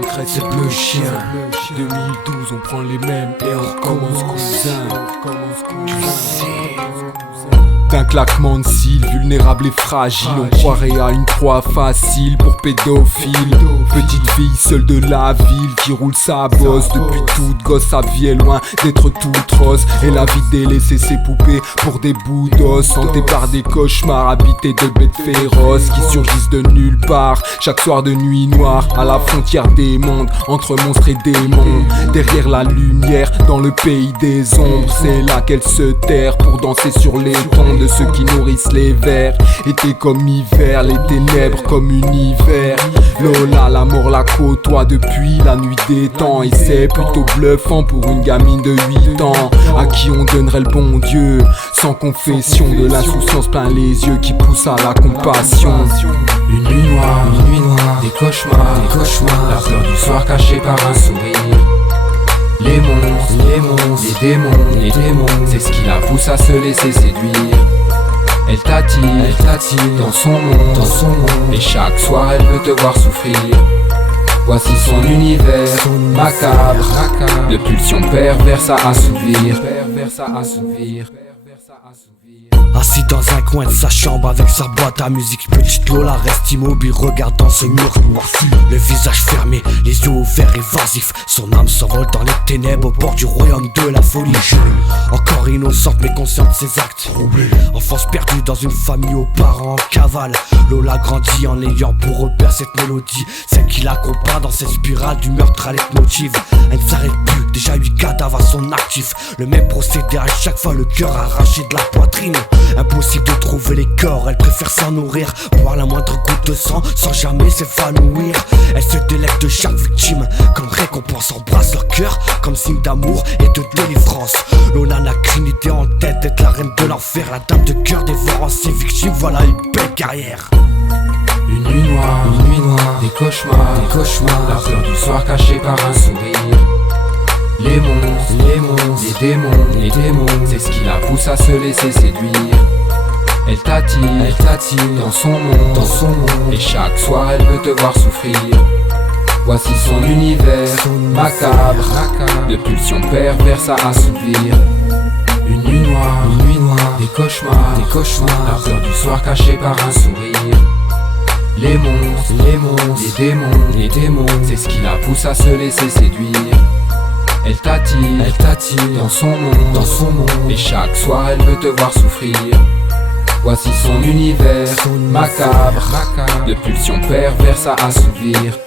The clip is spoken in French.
crête, c'est bleu chien. 2012, on prend les mêmes et on recommence cousin. Tu sais. D'un claquement de cils, vulnérable et fragile, on croirait à une proie facile pour pédophile. Petite fille seule de la ville qui roule sa bosse. Depuis toute gosse, sa vie est loin d'être toute rose. Elle a vite délaissé ses poupées pour des bouts d'os, hantés par des cauchemars, habités de bêtes féroces qui surgissent de nulle part. Chaque soir de nuit noire, à la frontière des mondes, entre monstres et démons. Derrière la lumière, dans le pays des ombres, c'est là qu'elle se terre pour danser sur les tombes de ceux qui nourrissent les vers. Été comme hiver, les ténèbres comme univers. Lola, la mort la côtoie depuis la nuit des temps, et c'est plutôt bluffant pour une gamine de 8 ans à qui on donnerait le bon Dieu. Sans confession, de l'insouciance plein les yeux qui poussent à la compassion. Une nuit noire, des cauchemars, la peur du soir cachée par un sourire. Les monstres, les démons, c'est ce qui la pousse à se laisser séduire. Elle t'attire dans son monde, et chaque soir elle veut te voir souffrir. Voici son univers macabre, de pulsions perverses à assouvir. Assis dans un coin de sa chambre avec sa boîte à musique, petite Lola reste immobile regardant ce mur noirci. Le visage fermé, les yeux ouverts évasifs, son âme s'envole dans les ténèbres au bord du royaume de la folie. Encore innocente mais consciente de ses actes, enfance perdue dans une famille aux parents en cavale. Lola grandit en ayant pour repère cette mélodie, celle qui l'accompagne dans cette spirale du meurtre à leitmotiv. Elle ne s'arrête plus, déjà 8 cadavres à son actif. Le même procédé à chaque fois, le cœur arraché de la poitrine. Impossible de trouver les corps, elle préfère s'en nourrir, boire la moindre goutte de sang sans jamais s'évanouir. Elle se délecte de chaque victime, comme récompense embrasse leur cœur, comme signe d'amour et de délivrance. Lola n'a qu'une idée en tête, d'être la reine de l'enfer, la dame de cœur dévorant ses victimes, voilà une belle carrière. Une nuit noire, des cauchemars, la peur du soir cachée par un sourire. Les monstres, les démons, c'est ce qui la pousse à se laisser séduire. Elle t'attire dans son monde, et chaque soir elle veut te voir souffrir. Voici son univers macabre, de pulsions perverses à assouvir. Une nuit noire, des cauchemars, la peur du soir cachée par un sourire. Les monstres, les démons, c'est ce qui la pousse à se laisser séduire. Elle t'attire dans son monde, et chaque soir elle veut te voir souffrir. Voici son univers macabre, de pulsions perverses à assouvir.